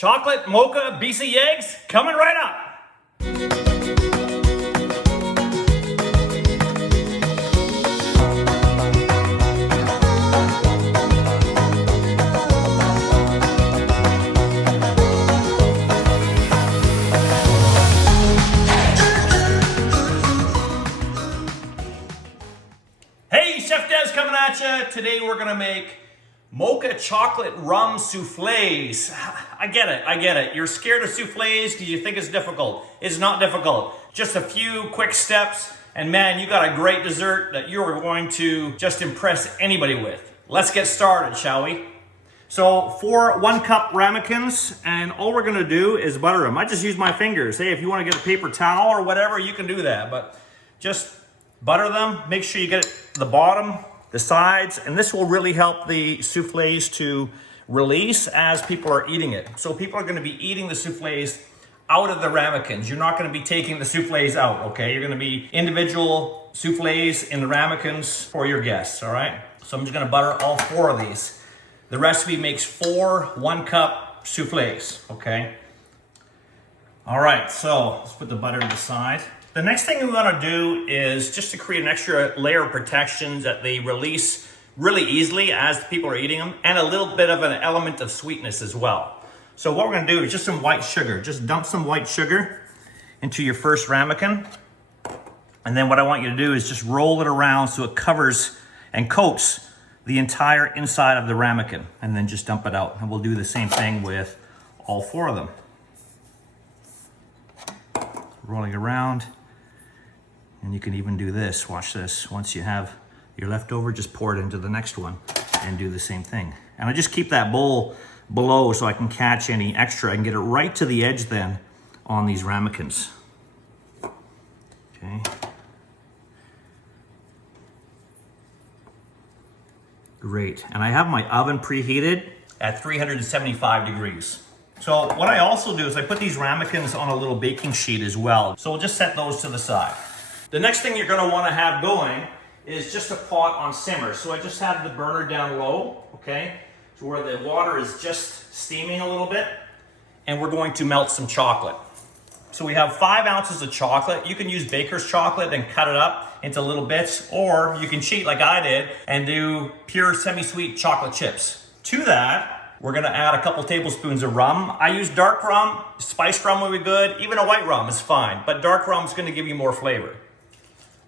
Chocolate mocha BC eggs coming right up. Hey, Chef Des coming at you. Today we're gonna make Mocha Chocolate Rum Soufflés. I get it. You're scared of soufflés because you think it's difficult. It's not difficult. Just a few quick steps, and man, you got a great dessert that you are going to just impress anybody with. Let's get started, shall we? So, 1 cup ramekins, and all we're gonna do is butter them. I just use my fingers. Hey, if you wanna get a paper towel or whatever, you can do that, but just butter them. Make sure you get the bottom, the sides, and this will really help the soufflés to release as people are eating it. So people are gonna be eating the soufflés out of the ramekins. You're not gonna be taking the soufflés out, okay? You're gonna be individual soufflés in the ramekins for your guests, all right? So I'm just gonna butter all 4 of these. The recipe makes 4 1-cup soufflés, okay? All right, so let's put the butter to the side. The next thing we want to do is just to create an extra layer of protection that they release really easily as people are eating them, and a little bit of an element of sweetness as well. So what we're going to do is just some white sugar. Just dump some white sugar into your first ramekin. And then what I want you to do is just roll it around so it covers and coats the entire inside of the ramekin. And then just dump it out. And we'll do the same thing with all 4 of them. Rolling around. And you can even do this, watch this. Once you have your leftover, just pour it into the next one and do the same thing. And I just keep that bowl below so I can catch any extra. I can get it right to the edge then on these ramekins. Okay. Great, and I have my oven preheated at 375 degrees. So what I also do is I put these ramekins on a little baking sheet as well. So we'll just set those to the side. The next thing you're going to want to have going is just a pot on simmer. So I just have the burner down low, okay, to where the water is just steaming a little bit, and we're going to melt some chocolate. So we have 5 ounces of chocolate. You can use baker's chocolate and cut it up into little bits, or you can cheat like I did and do pure semi-sweet chocolate chips. To that, we're gonna add a couple tablespoons of rum. I use dark rum, spiced rum would be good, even a white rum is fine, but dark rum is gonna give you more flavor.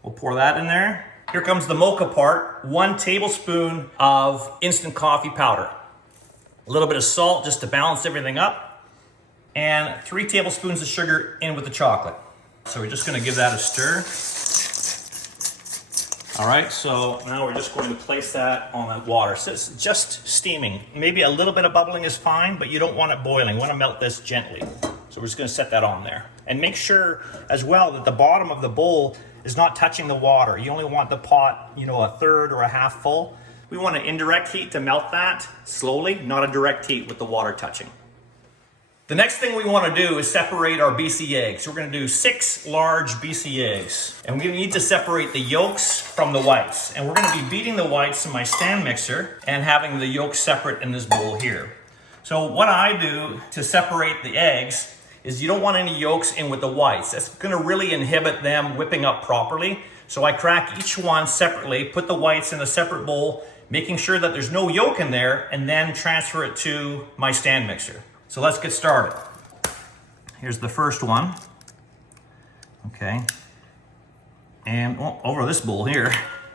We'll pour that in there. Here comes the mocha part. 1 tablespoon of instant coffee powder. A little bit of salt just to balance everything up. And 3 tablespoons of sugar in with the chocolate. So we're just gonna give that a stir. All right, so now we're just going to place that on the water. So it's just steaming. Maybe a little bit of bubbling is fine, but you don't want it boiling. You want to melt this gently. So we're just going to set that on there. And make sure as well that the bottom of the bowl is not touching the water. You only want the pot, a 1/3 or a half full. We want an indirect heat to melt that slowly, not a direct heat with the water touching. The next thing we want to do is separate our BC eggs. We're going to do 6 large BC eggs. And we need to separate the yolks from the whites. And we're going to be beating the whites in my stand mixer and having the yolks separate in this bowl here. So what I do to separate the eggs is you don't want any yolks in with the whites. That's going to really inhibit them whipping up properly. So I crack each one separately, put the whites in a separate bowl, making sure that there's no yolk in there, and then transfer it to my stand mixer. So let's get started. Here's the first one. Okay. And over this bowl here,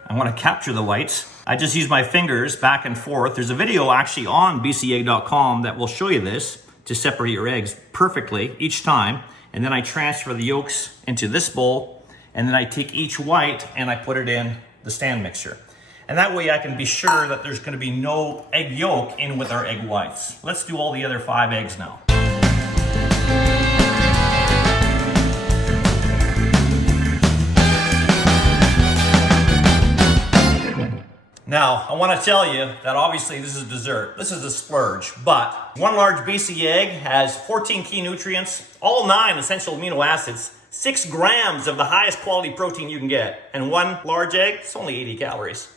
I want to capture the whites. I just use my fingers back and forth. There's a video actually on bcegg.com that will show you this to separate your eggs perfectly each time. And then I transfer the yolks into this bowl, and then I take each white and I put it in the stand mixer. And that way I can be sure that there's gonna be no egg yolk in with our egg whites. Let's do all the other 5 eggs now. Now, I wanna tell you that obviously this is a dessert. This is a splurge, but 1 large BC egg has 14 key nutrients, all 9 essential amino acids, 6 grams of the highest quality protein you can get, and 1 large egg, it's only 80 calories.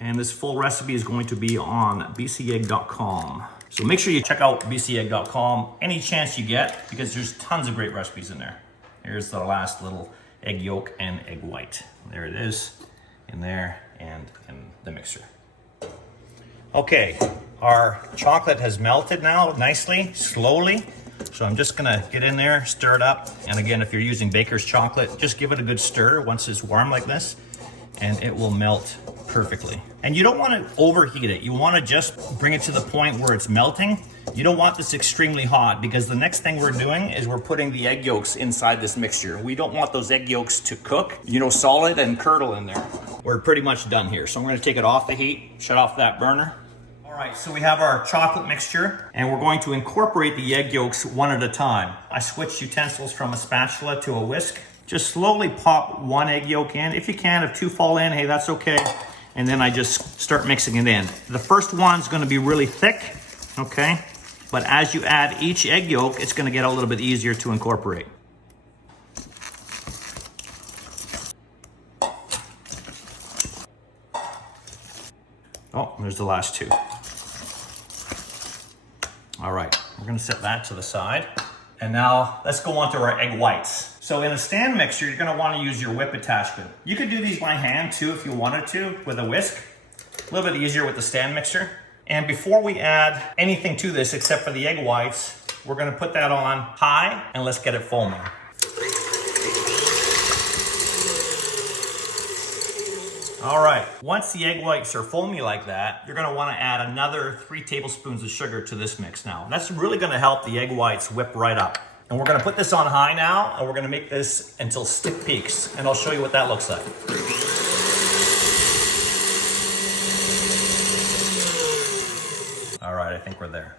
And this full recipe is going to be on bcegg.com. So make sure you check out bcegg.com any chance you get, because there's tons of great recipes in there. Here's the last little egg yolk and egg white. There it is, in there and in the mixer. Okay, our chocolate has melted now nicely, slowly. So I'm just gonna get in there, stir it up. And again, if you're using baker's chocolate, just give it a good stir once it's warm like this, and it will melt perfectly. And you don't wanna overheat it. You wanna just bring it to the point where it's melting. You don't want this extremely hot, because the next thing we're doing is we're putting the egg yolks inside this mixture. We don't want those egg yolks to cook, solid and curdle in there. We're pretty much done here. So I'm gonna take it off the heat, shut off that burner. All right, so we have our chocolate mixture, and we're going to incorporate the egg yolks one at a time. I switched utensils from a spatula to a whisk. Just slowly pop one egg yolk in. If you can, if two fall in, hey, that's okay. And then I just start mixing it in. The first one's gonna be really thick, okay? But as you add each egg yolk, it's gonna get a little bit easier to incorporate. Oh, there's the last two. All right, we're gonna set that to the side. And now let's go on to our egg whites. So in a stand mixer, you're gonna wanna use your whip attachment. You could do these by hand too if you wanted to with a whisk. A little bit easier with the stand mixer. And before we add anything to this except for the egg whites, we're gonna put that on high and let's get it foaming. All right, once the egg whites are foamy like that, you're gonna wanna add another 3 tablespoons of sugar to this mix now. That's really gonna help the egg whites whip right up. And we're gonna put this on high now, and we're gonna make this until stick peaks, and I'll show you what that looks like. All right, I think we're there.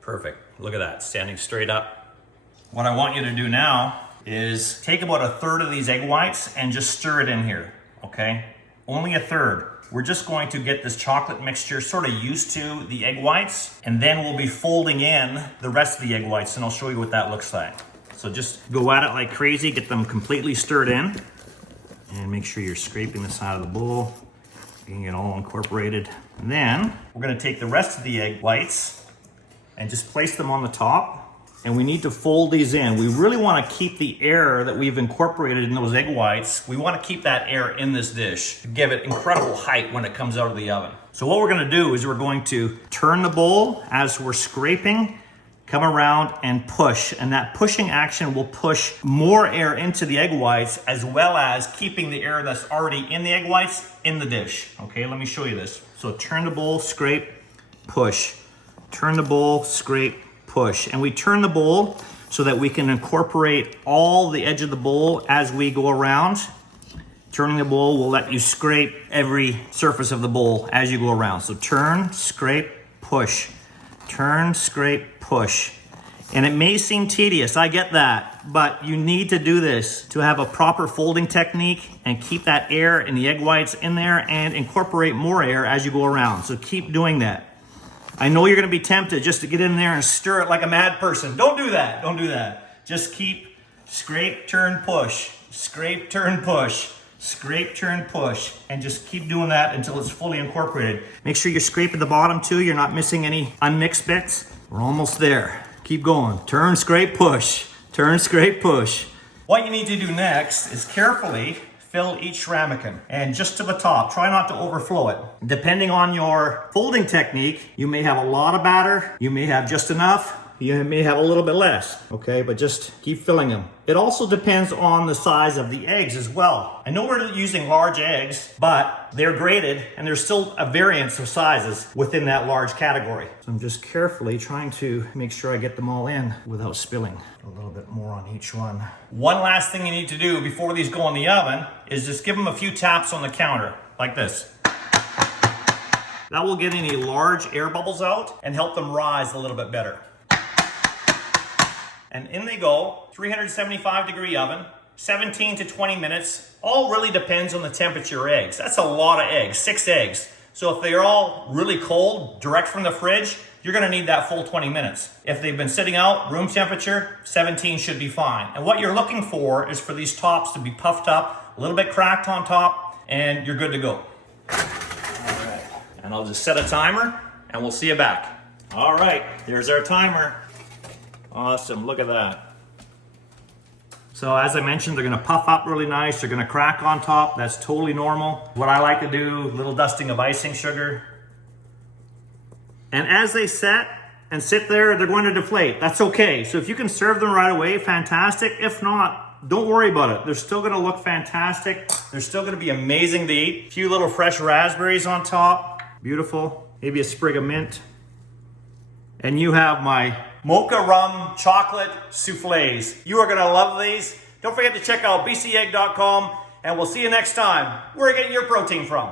Perfect, look at that, standing straight up. What I want you to do now is take about 1/3 of these egg whites and just stir it in here, okay? Only 1/3. We're just going to get this chocolate mixture sort of used to the egg whites, and then we'll be folding in the rest of the egg whites, and I'll show you what that looks like. So just go at it like crazy, get them completely stirred in, and make sure you're scraping the side of the bowl, getting it all incorporated. And then we're gonna take the rest of the egg whites and just place them on the top. And we need to fold these in. We really want to keep the air that we've incorporated in those egg whites. We want to keep that air in this dish to give it incredible height when it comes out of the oven. So what we're going to do is we're going to turn the bowl as we're scraping, come around and push. And that pushing action will push more air into the egg whites, as well as keeping the air that's already in the egg whites in the dish. Okay, let me show you this. So turn the bowl, scrape, push. Turn the bowl, scrape, push. And we turn the bowl so that we can incorporate all the edge of the bowl as we go around. Turning the bowl will let you scrape every surface of the bowl as you go around. So turn, scrape, push. Turn, scrape, push. And it may seem tedious, I get that, but you need to do this to have a proper folding technique and keep that air in the egg whites in there and incorporate more air as you go around. So keep doing that. I know you're gonna be tempted just to get in there and stir it like a mad person. Don't do that, don't do that. Just keep scrape, turn, push, scrape, turn, push, scrape, turn, push, and just keep doing that until it's fully incorporated. Make sure you scrape at the bottom too, you're not missing any unmixed bits. We're almost there. Keep going. Turn, scrape, push. Turn, scrape, push. What you need to do next is carefully fill each ramekin, and just to the top. Try not to overflow it. Depending on your folding technique, you may have a lot of batter, you may have just enough, you may have a little bit less, okay? But just keep filling them. It also depends on the size of the eggs as well. I know we're using large eggs, but they're graded and there's still a variance of sizes within that large category. So I'm just carefully trying to make sure I get them all in without spilling. A little bit more on each one. One last thing you need to do before these go in the oven is just give them a few taps on the counter, like this. That will get any large air bubbles out and help them rise a little bit better. And in they go, 375-degree oven, 17 to 20 minutes. All really depends on the temperature of eggs. That's a lot of eggs, 6 eggs. So if they're all really cold, direct from the fridge, you're gonna need that full 20 minutes. If they've been sitting out, room temperature, 17 should be fine. And what you're looking for is for these tops to be puffed up, a little bit cracked on top, and you're good to go. All right, and I'll just set a timer. and we'll see you back. All right, there's our timer. Awesome, look at that. So as I mentioned, they're gonna puff up really nice. They're gonna crack on top. That's totally normal. What I like to do, a little dusting of icing sugar. And as they set and sit there, they're going to deflate. That's okay. So if you can serve them right away, fantastic. If not, don't worry about it. They're still gonna look fantastic. They're still gonna be amazing to eat. A few little fresh raspberries on top. Beautiful. Maybe a sprig of mint. And you have my Mocha Rum Chocolate Soufflés. You are gonna love these. Don't forget to check out bcegg.com, and we'll see you next time. Where are you getting your protein from?